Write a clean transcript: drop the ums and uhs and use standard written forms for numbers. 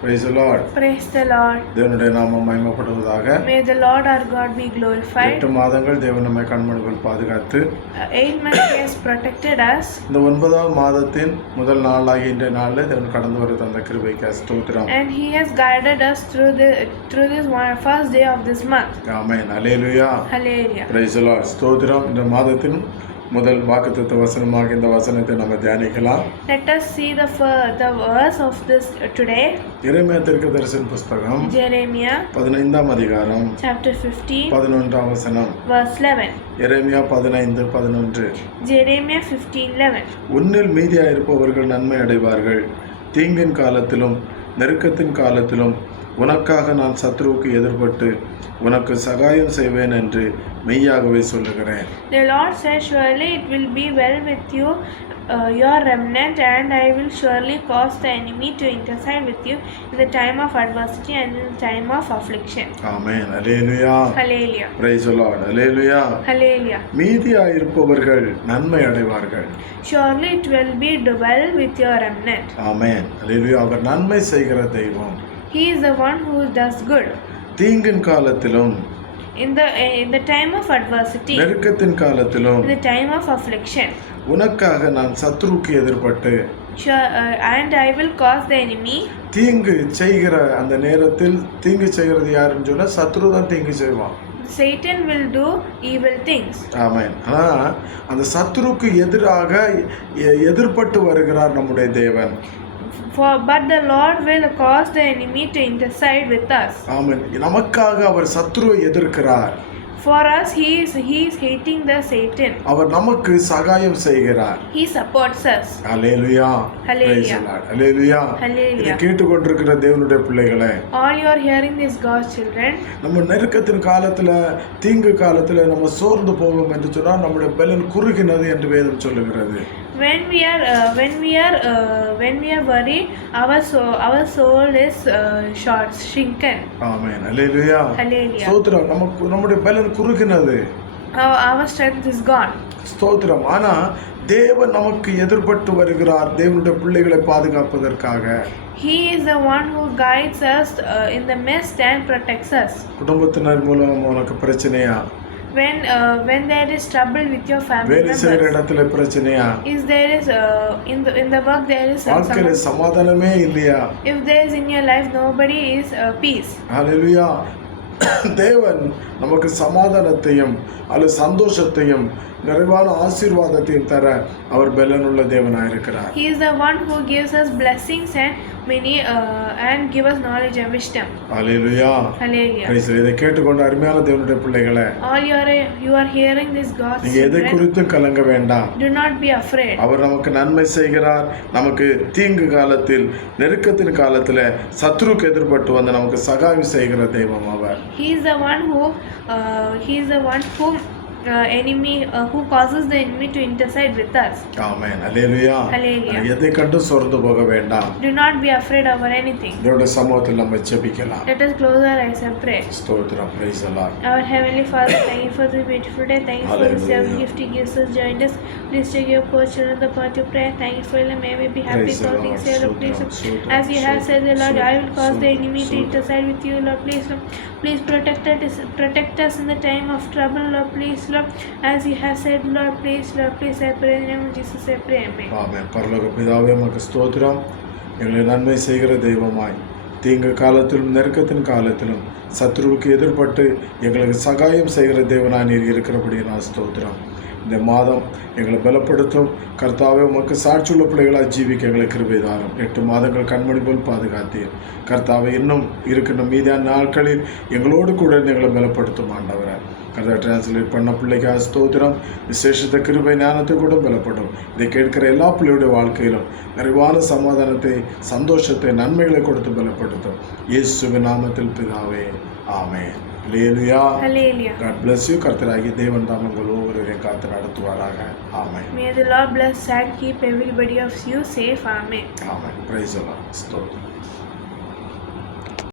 Praise the Lord. Praise the Lord. தேவனுடைய நாமம் மகிமைப்படுவதாக. May the Lord our God be glorified. 8 மாதங்கள் தேவன் நம்மை கண்மணிகள் பாதுகாத்து 8 months He has protected us. இந்த 9வது மாதத்தின் முதல் நாளாகிய இன்றைய நாளில் தேவன் கடந்து வர தந்த கிருபைக்கு ஸ்தோத்திரம். And He has guided us through this first day of this month. Amen. Hallelujah. Hallelujah. Praise the Lord. ஸ்தோத்திரம். இந்த மாதத்தின் முதல் வாக்குத்தத்த வசனமாக இந்த வசனத்தை நம்ம தியானிக்கலாம். Let us see the verse of this today. எரேமியா தீர்க்கதரிசன புத்தகம் Jeremiah 15ஆம் அதிகாரம் chapter 15 11ஆம் வசனம். verse 11. எரேமியா 15:11. Jeremiah 15:11. உன்னில் மீதியாயிருப்பவர்கள் நன்மை அடைவார்கள். தீங்கின் காலத்திலும் நெருக்கத்தின் காலத்திலும் உனக்காக நான் சத்ருவுக்கு எதிர்பட்டு உனக்கு சகாயம் செய்வேன் என்று மெய்யாகவே சொல்லுகிறேன். The Lord says, surely it will be well with you, your remnant, and I will surely cause the enemy to intercede with you in the time of adversity and in the time of affliction. Amen. Hallelujah. Hallelujah. Praise the Lord. Hallelujah. Hallelujah. மீதியாயிருப்பவர்கள் நன்மை அடைவார்கள். Surely it will be well with your remnant. Amen. Hallelujah. அவர் நன்மை செய்கிற தெய்வம். He is the one who does good. தீங்கின் காலத்திலும் In the time of adversity, நெருக்கத்தின் காலத்திலும் in the time of affliction, உனக்காக நான் சத்ருவுக்கு எதிர்பட்டு and I will cause the enemy. தீங்கு செய்கிற அந்த நேரத்தில் தீங்கு செய்கிறது யாருன்னு சொன்னா சத்ரு தான் தீங்கு செய்வான். Satan will do evil things. ஆமென். ஆனால் அந்த சத்ருக்கு எதிராக எதிர்பட்டு வருகிறார் நம்முடைய தேவன். But the Lord will cause the enemy to intercede with us. ஆமென். நமக்காக அவர் சத்ருவை எதிர்க்கிறார். For us, he is hating the Satan. அவர் நமக்கு சகாயம் செய்கிறார். He supports us. Hallelujah. Hallelujah. Hallelujah. Hallelujah. இதை கேட்டுக்கொண்டிருக்கிற தேவனுடைய பிள்ளைகளே, All you are hearing this, God's children. நம்ம நெருக்கத்தின் காலத்துல தீங்கு காலத்துல நம்ம சோர்ந்து போவோம் என்று சொன்னால் நம்முடைய பலன் குறுகினது என்று வேதம் சொல்லுகிறது. When we are worried, our soul is shrunken. Amen. Hallelujah. Hallelujah. ஸ்தோத்திரம். நம்முடைய பலன் குறுகினது. Our strength is gone. ஸ்தோத்திரம். ஆனா தேவன் நமக்கு எதிர்பட்டு வருகிறார் தேவனுடைய பிள்ளைகளை பாதுகாப்பதற்காக. He is the one who guides us in the midst and protects us. குடும்பத்தினர் மூலம் உனக்கு பிரச்சனையா? When there is trouble with your family வேலை செய்கிற members, இடத்துல பிரச்சனையா? in the work there is வாழ்க்கையில சமாதானமே இல்லையா? if there is in your life nobody is peace. ஹல்லேலூயா. தேவன் நமக்கு சமாதானத்தையும் அல்லது சந்தோஷத்தையும் நிறைவான ஆசீர்வாதத்தையும் தர அவர் பலனுள்ள தேவனாக இருக்கிறார். He is the one who gives us blessings and give us knowledge and wisdom. Hallelujah. Hallelujah. இதை கேட்டுக்கொண்ட அருமையான தேவனுடைய பிள்ளைகளே, All you are hearing this, God's நீங்க எதை children. குறித்தும் கலங்க வேண்டாம். Do not be afraid. அவர் நமக்கு நன்மை செய்கிறார். நமக்கு தீங்கு காலத்தில் நெருக்கத்தின் காலத்தில் சத்ருக்கு எதிர்பட்டு வந்து நமக்கு சகாயம் செய்கிற தெய்வம் அவர். He is the one who who causes the enemy to intercede with us. Amen. Hallelujah. Hallelujah. எதை கண்டு சோர்ந்து போக வேண்டாம். Do not be afraid over anything. தேவனுடைய சமூகத்தில் நம்ம ஜெபிக்கலாம். Let us close our eyes and pray. ஸ்தோத்திரம். praise the Lord. Our Heavenly Father, thank you for this beautiful day. Thank you for this Hallelujah. gift you gives us, joined us. Please take your portion of the part of prayer. Thank you for your may we be happy, Praise the clothing, Lord. say, Lord, please. Sotram, As you have said, the Lord, I will cause the enemy to Sotram. intercede with you, Lord, please. Lord. Please protect us in the time of trouble, Lord, please, Lord. As you have said, Lord, please, I pray in the name of Jesus, I pray, amen. ஆமென். பரலோக பிதாவே உமக்கு ஸ்தோத்திரம். எங்களை நன்மை செய்கிற தெய்வமாய் தீங்கு காலத்திலும் நெருக்கத்தின் காலத்திலும் சத்ருவுக்கு எதிர்பட்டு எங்களுக்கு சகாயம் செய்கிற தேவனாய் நீர் இருக்கிறபடி நான் ஸ்தோத்திரம். இந்த மாதம் எங்களை பலப்படுத்தும் கர்த்தாவே உமக்கு சாட்சியுள்ள பிள்ளைகளாக ஜீவிக்க எங்களை கிருபை தாரும். 8 மாதங்கள் கண்மணி போல் பாதுகாத்தீர் கர்த்தாவே. இன்னும் இருக்கின்ற மீதியான நாட்களில் எங்களோடு கூட எங்களை பலப்படுத்தும் ஆண்டவரை. கர்த்தா டிரான்ஸ்லேட் பண்ண பிள்ளைக்காக ஸ்தோத்திரம். விசேஷத்த கிருபை ஞானத்தை கூட பலப்படும். இதை கேட்கிற எல்லா பிள்ளையுடைய வாழ்க்கையிலும் நிறைவான சமாதானத்தை, சந்தோஷத்தை, நன்மைகளை கொடுத்து பலப்படுத்தும். இயேசுவின் நாமத்தில் பிதாவே, ஆமென். ஹல்லேலூயா. Hallelujah. God bless you. கர்த்தராகிய தேவன் தாம் உங்கள் ஒவ்வொருவரையும் காத்து நடத்துவாராக. ஆமென். May the Lord bless and keep everybody of you safe. Amen. Amen. praise the Lord. ஸ்தோத்திரம்.